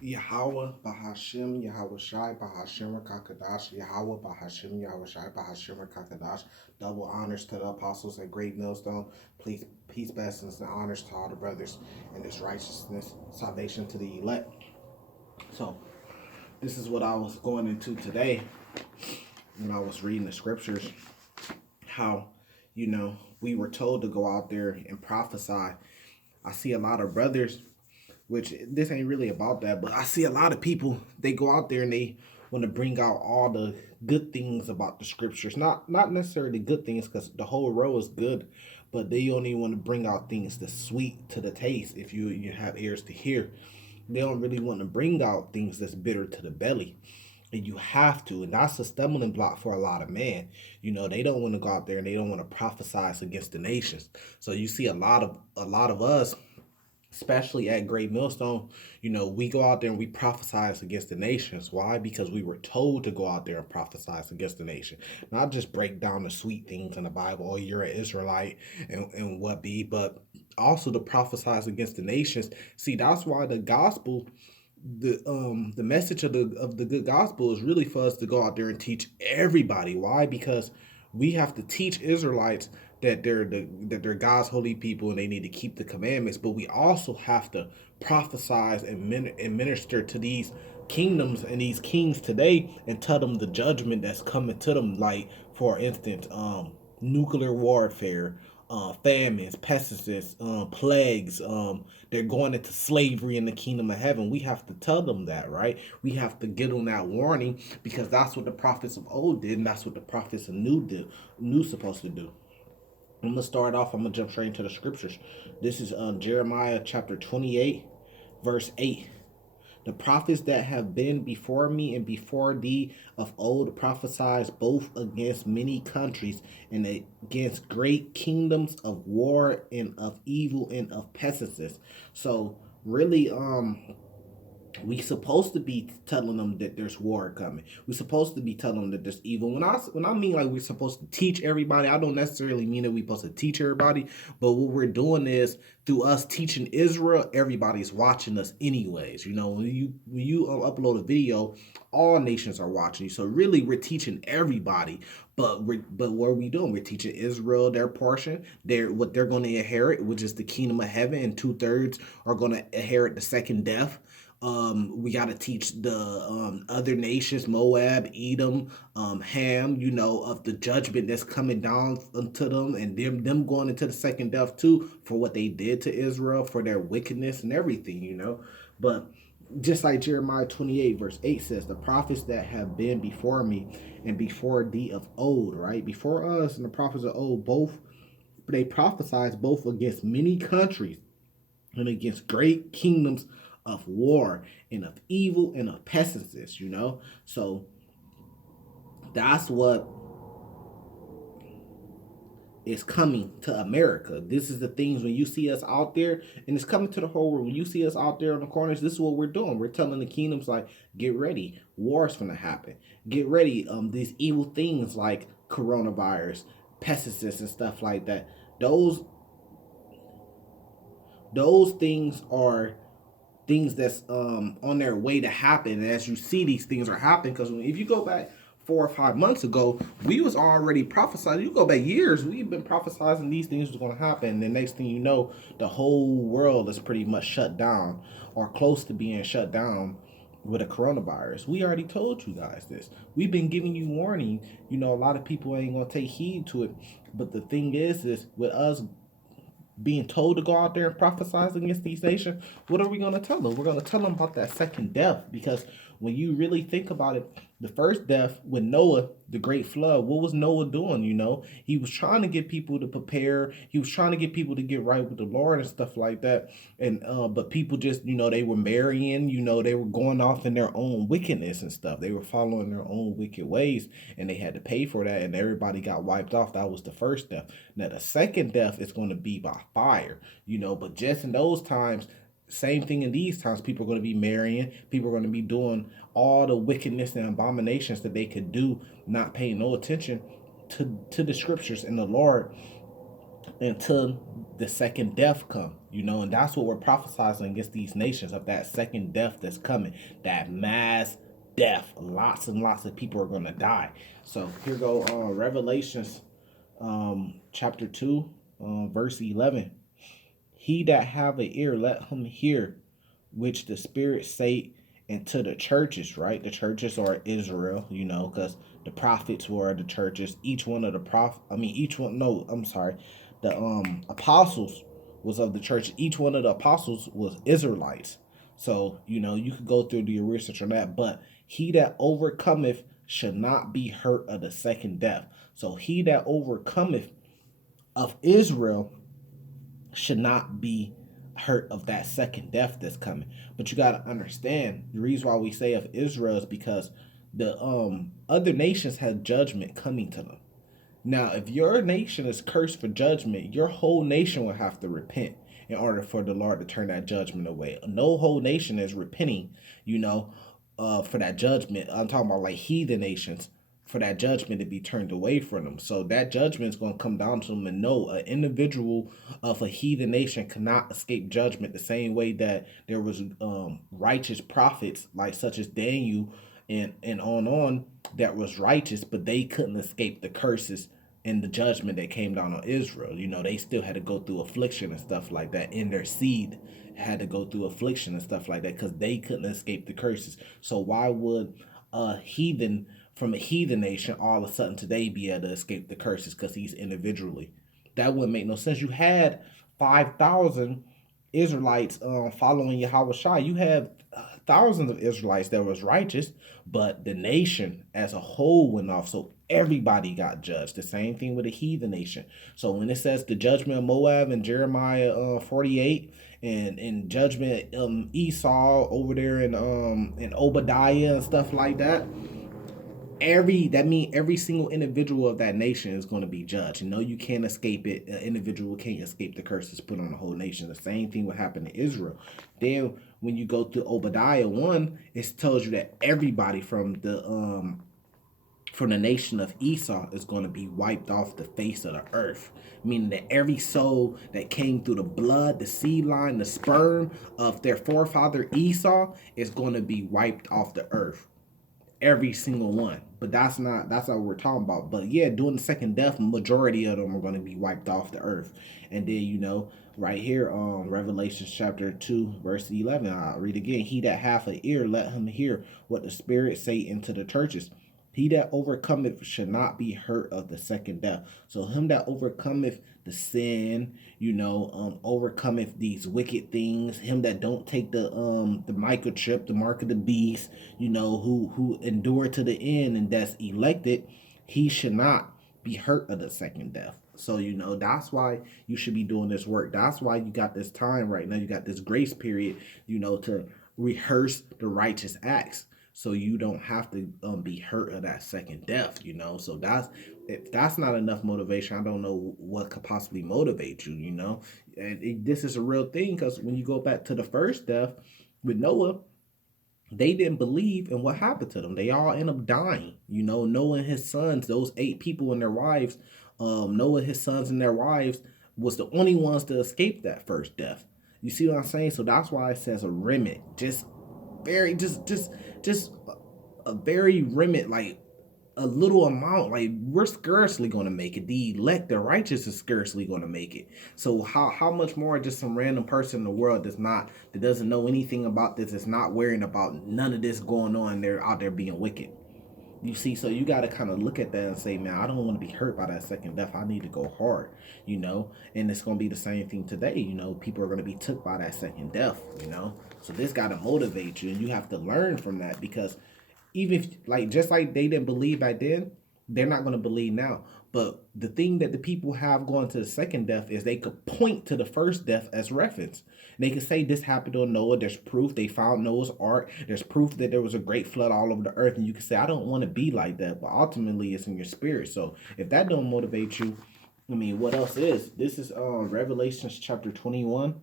Yahweh Bahashim Yahweh Shai Bahashim Kakadash Yahweh Bahashim Yahweh Shai Bahashim Kakadash. Double honors to the apostles at Great Millstone. Please, peace, blessings, and honors to all the brothers in this righteousness, salvation to the elect. So, this is what I was going into today when I was reading the scriptures. How, we were told to go out there and prophesy. I see a lot of brothers, which this ain't really about that, but I see a lot of people, they go out there and they want to bring out all the good things about the scriptures. Not necessarily good things, because the whole row is good, but they only want to bring out things that's sweet to the taste. If you have ears to hear, they don't really want to bring out things that's bitter to the belly. And you have to, and that's a stumbling block for a lot of men. They don't want to go out there and they don't want to prophesize against the nations. So you see a lot of us, especially at Great Millstone, we go out there and we prophesize against the nations. Why? Because we were told to go out there and prophesize against the nation. Not just break down the sweet things in the Bible, oh, you're an Israelite and what be, but also to prophesize against the nations. See, that's why the gospel, the message of the good gospel is really for us to go out there and teach everybody. Why? Because we have to teach Israelites that they're God's holy people and they need to keep the commandments. But we also have to prophesize and minister to these kingdoms and these kings today and tell them the judgment that's coming to them. Like, for instance, nuclear warfare, famines, pestilences, plagues. They're going into slavery in the kingdom of heaven. We have to tell them that, right? We have to give them that warning, because that's what the prophets of old did, and that's what the prophets of new supposed to do. I'm gonna start off. I'm gonna jump straight into the scriptures. This is Jeremiah chapter 28, verse 8. The prophets that have been before me and before thee of old prophesied both against many countries and against great kingdoms of war and of evil and of pestilences. So really, we supposed to be telling them that there's war coming. We're supposed to be telling them that there's evil. When I mean like we're supposed to teach everybody, I don't necessarily mean that we're supposed to teach everybody. But what we're doing is, through us teaching Israel, everybody's watching us anyways. When you upload a video, all nations are watching you. So really, we're teaching everybody. But what are we doing? We're teaching Israel their portion, what they're going to inherit, which is the kingdom of heaven, and 2/3 are going to inherit the second death. We got to teach the other nations, Moab, Edom, Ham, of the judgment that's coming down to them, and them going into the second death too, for what they did to Israel, for their wickedness and everything. But just like Jeremiah 28, verse 8 says, the prophets that have been before me and before thee of old, right? Before us and the prophets of old, both they prophesied both against many countries and against great kingdoms of war and of evil and of pestilences. So that's what is coming to America. This is the things when you see us out there, and it's coming to the whole world. When you see us out there on the corners, this is what we're doing. We're telling the kingdoms, like, get ready, war's gonna happen. Get ready. These evil things like coronavirus, pesticides, and stuff like that. Those things are things that's on their way to happen. And as you see, these things are happening, because if you go back 4 or 5 months ago, we was already prophesying. You go back years, we've been prophesying these things was going to happen. And the next thing you know, the whole world is pretty much shut down or close to being shut down with a coronavirus. We already told you guys this. We've been giving you warning. A lot of people ain't gonna take heed to it. But the thing is with us being told to go out there and prophesize against these nations, what are we going to tell them? We're going to tell them about that second death, because when you really think about it, the first death with Noah, the great flood, what was Noah doing? He was trying to get people to prepare. He was trying to get people to get right with the Lord and stuff like that. And but people just, they were marrying. They were going off in their own wickedness and stuff. They were following their own wicked ways, and they had to pay for that. And everybody got wiped off. That was the first death. Now the second death is going to be by fire. But just in those times, same thing in these times, people are going to be marrying, people are going to be doing all the wickedness and abominations that they could do, not paying no attention to the scriptures and the Lord. until the second death come, and that's what we're prophesying against these nations, of that second death that's coming, that mass death. Lots and lots of people are going to die. So here go Revelations chapter 2, verse 11. He that have an ear, let him hear which the Spirit say into the churches, right? The churches are Israel, because the prophets were the churches. Each one of the the apostles was of the church. Each one of the apostles was Israelites. So, you could go through the research on that, but he that overcometh should not be hurt of the second death. So he that overcometh of Israel should not be hurt of that second death that's coming. But you got to understand, the reason why we say of Israel is because the other nations have judgment coming to them. Now, if your nation is cursed for judgment, your whole nation will have to repent in order for the Lord to turn that judgment away. No whole nation is repenting, for that judgment. I'm talking about like heathen nations, for that judgment to be turned away from them. So that judgment is going to come down to them. And no, an individual of a heathen nation cannot escape judgment the same way that there was righteous prophets, like such as Daniel and on, that was righteous, but they couldn't escape the curses and the judgment that came down on Israel. They still had to go through affliction and stuff like that. In their seed had to go through affliction and stuff like that because they couldn't escape the curses. So why would a heathen from a heathen nation all of a sudden today be able to escape the curses because he's individually? That wouldn't make no sense. You had 5,000 Israelites following Yahweh Shai. You have thousands of Israelites that was righteous, but the nation as a whole went off. So everybody got judged. The same thing with the heathen nation. So when it says the judgment of Moab in Jeremiah 48, and judgment Esau over there in Obadiah and stuff like that, every single individual of that nation is going to be judged. You can't escape it. An individual can't escape the curses put on the whole nation. The same thing would happen to Israel. Then when you go to Obadiah 1, it tells you that everybody from the nation of Esau is going to be wiped off the face of the earth. Meaning that every soul that came through the blood, the seed line, the sperm of their forefather Esau is going to be wiped off the earth. Every single one. But that's not what we're talking about. But yeah, during the second death, majority of them are going to be wiped off the earth. And then, right here, Revelation chapter 2, verse 11, I'll read again. He that hath an ear, let him hear what the Spirit say into the churches. He that overcometh should not be hurt of the second death. So him that overcometh the sin, overcometh these wicked things, him that don't take the microchip, the mark of the beast, who endure to the end and that's elected, he should not be hurt of the second death. So, that's why you should be doing this work. That's why you got this time right now. You got this grace period, to rehearse the righteous acts, so you don't have to be hurt of that second death. So if that's not enough motivation, I don't know what could possibly motivate you. And this is a real thing, because when you go back to the first death with Noah, they didn't believe in what happened to them. They all end up dying. Noah and his sons, those 8 people and their wives, Noah, his sons and their wives was the only ones to escape that first death. You see what I'm saying? So that's why it says a remnant. Just a very remnant, like a little amount. Like, we're scarcely going to make it. The elect, the righteous, is scarcely going to make it. So how much more just some random person in the world that doesn't know anything about this, is not worrying about none of this going on, they're out there being wicked. You see, so you got to kind of look at that and say, man, I don't want to be hurt by that second death. I need to go hard, and it's going to be the same thing today. People are going to be took by that second death, so this got to motivate you, and you have to learn from that, because even if, just like they didn't believe back then, they're not going to believe now. But the thing that the people have going to the second death is they could point to the first death as reference. They could say this happened on Noah. There's proof. They found Noah's ark. There's proof that there was a great flood all over the earth. And you can say, I don't want to be like that. But ultimately, it's in your spirit. So if that don't motivate you, what else is? This is Revelations chapter 21,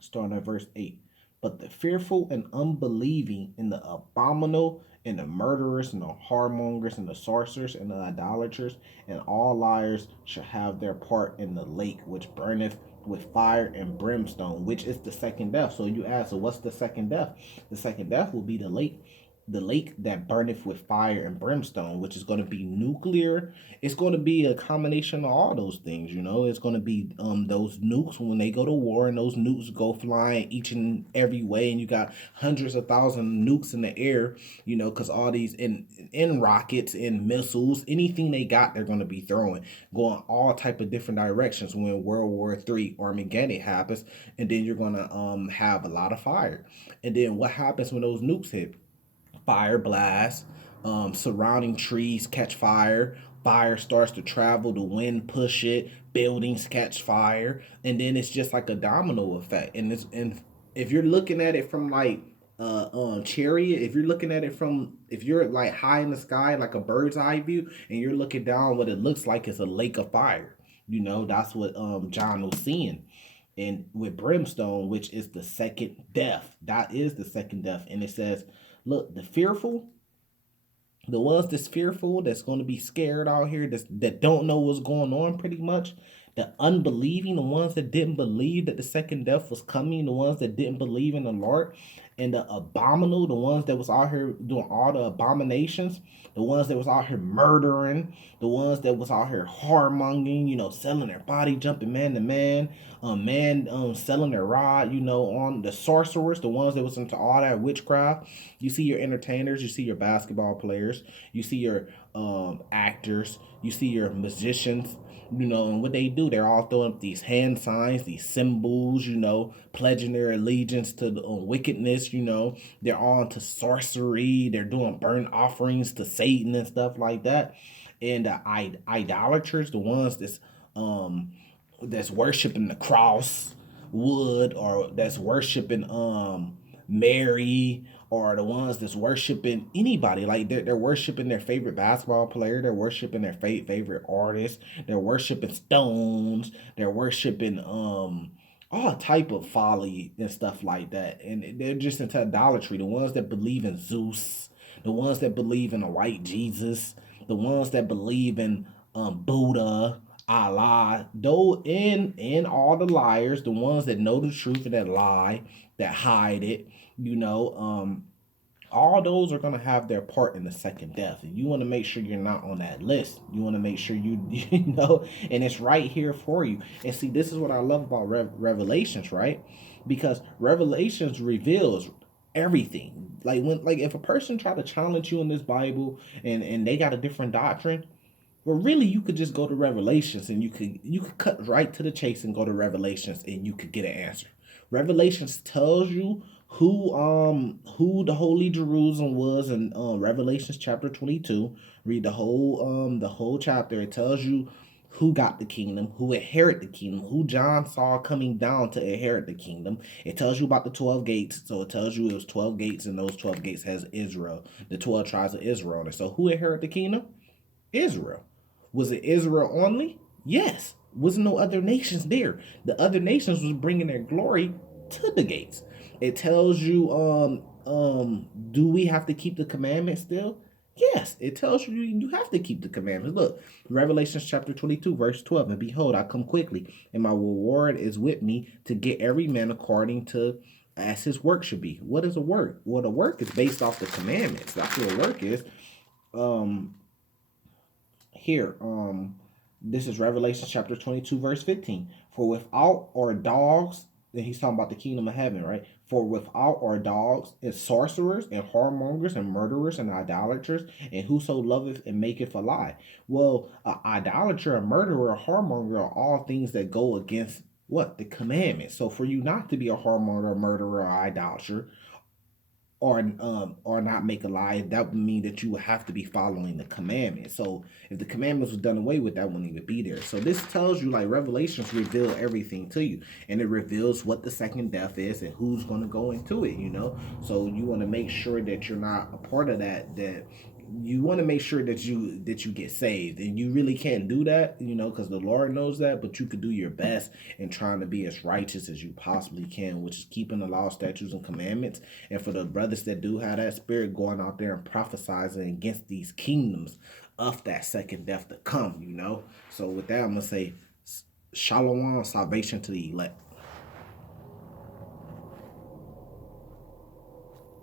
starting at verse 8. but the fearful and unbelieving, and the abominable, and the murderers, and the whoremongers, and the sorcerers, and the idolaters, and all liars shall have their part in the lake which burneth with fire and brimstone, which is the second death. So you ask, so what's the second death? The second death will be the lake that burneth with fire and brimstone, which is going to be nuclear. It's going to be a combination of all those things. It's going to be those nukes when they go to war, and those nukes go flying each and every way, and you got hundreds of thousands of nukes in the air. Because all these in rockets, in missiles, anything they got, they're going to be throwing, going all type of different directions. When World War III Armageddon happens, and then you're going to have a lot of fire. And then what happens when those nukes hit? Fire blast, surrounding trees catch fire, fire starts to travel, the wind push it, buildings catch fire, and then it's just like a domino effect. And if you're looking at it from like chariot, if you're looking at it from, if you're like high in the sky like a bird's eye view, and you're looking down, what it looks like is a lake of fire. That's what John was seeing. And with brimstone, which is the second death, that is the second death. And it says, look, the fearful, the ones that's fearful, that's going to be scared out here, that don't know what's going on, pretty much. The unbelieving, the ones that didn't believe that the second death was coming, the ones that didn't believe in the Lord. And the abominable, the ones that was out here doing all the abominations, the ones that was out here murdering, the ones that was out here whoremongering, selling their body, jumping man to man, selling their rod, on the sorcerers, the ones that was into all that witchcraft. You see your entertainers, you see your basketball players, you see your actors, you see your musicians, and what they do, they're all throwing up these hand signs, these symbols, pledging their allegiance to the wickedness, they're all into sorcery, they're doing burnt offerings to Satan and stuff like that. And the idolaters, the ones that's worshiping the cross, wood, or that's worshiping Mary, or the ones that's worshiping anybody. Like they're worshiping their favorite basketball player, they're worshiping their favorite artist, they're worshiping stones, they're worshiping all type of folly and stuff like that. And they're just into idolatry. The ones that believe in Zeus, the ones that believe in a white Jesus, the ones that believe in Buddha, Allah, though, in all the liars, the ones that know the truth and that lie, that hide it, all those are going to have their part in the second death. And you want to make sure you're not on that list. You want to make sure and it's right here for you. And see, this is what I love about Revelations, right? Because Revelations reveals everything. Like if a person try to challenge you in this Bible, and they got a different doctrine, well, really, you could just go to Revelations, and you could cut right to the chase and go to Revelations, and you could get an answer. Revelations tells you who the holy Jerusalem was in Revelations chapter 22. Read the whole chapter. It tells you who got the kingdom, who inherit the kingdom, who John saw coming down to inherit the kingdom. It tells you about the 12 gates. So it tells you it was 12 gates, and those 12 gates has Israel, the 12 tribes of Israel. And so who inherit the kingdom? Israel. Was it Israel only? Yes. Was no other nations there. The other nations was bringing their glory to the gates. It tells you, do we have to keep the commandments still? Yes, it tells you have to keep the commandments. Look, Revelation chapter 22, verse 12. And behold, I come quickly, and my reward is with me to get every man according to as his work should be. What is a work? Well, the work is based off the commandments. That's what a work is. Um, here This is Revelation chapter 22 verse 15. For without are dogs, and he's talking about the kingdom of heaven, right? For without are dogs and sorcerers and whoremongers and murderers and idolaters, and whoso loveth and maketh a lie. Well, idolater, a murderer, a whoremonger are all things that go against what? The commandments. So for you not to be a whoremonger, a murderer, or idolater, or not make a lie, that would mean that you would have to be following the commandments. So if the commandments was done away with, that wouldn't even be there. So this tells you, like, Revelations reveal everything to you, and it reveals what the second death is and who's going to go into it. So you want to make sure that you're not a part of that you want to make sure that you get saved, and you really can't do that, because the Lord knows that. But you could do your best in trying to be as righteous as you possibly can, which is keeping the law, statutes, and commandments. And for the brothers that do have that spirit, going out there and prophesizing against these kingdoms of that second death to come. So with that, I'm gonna say shalom, salvation to the elect.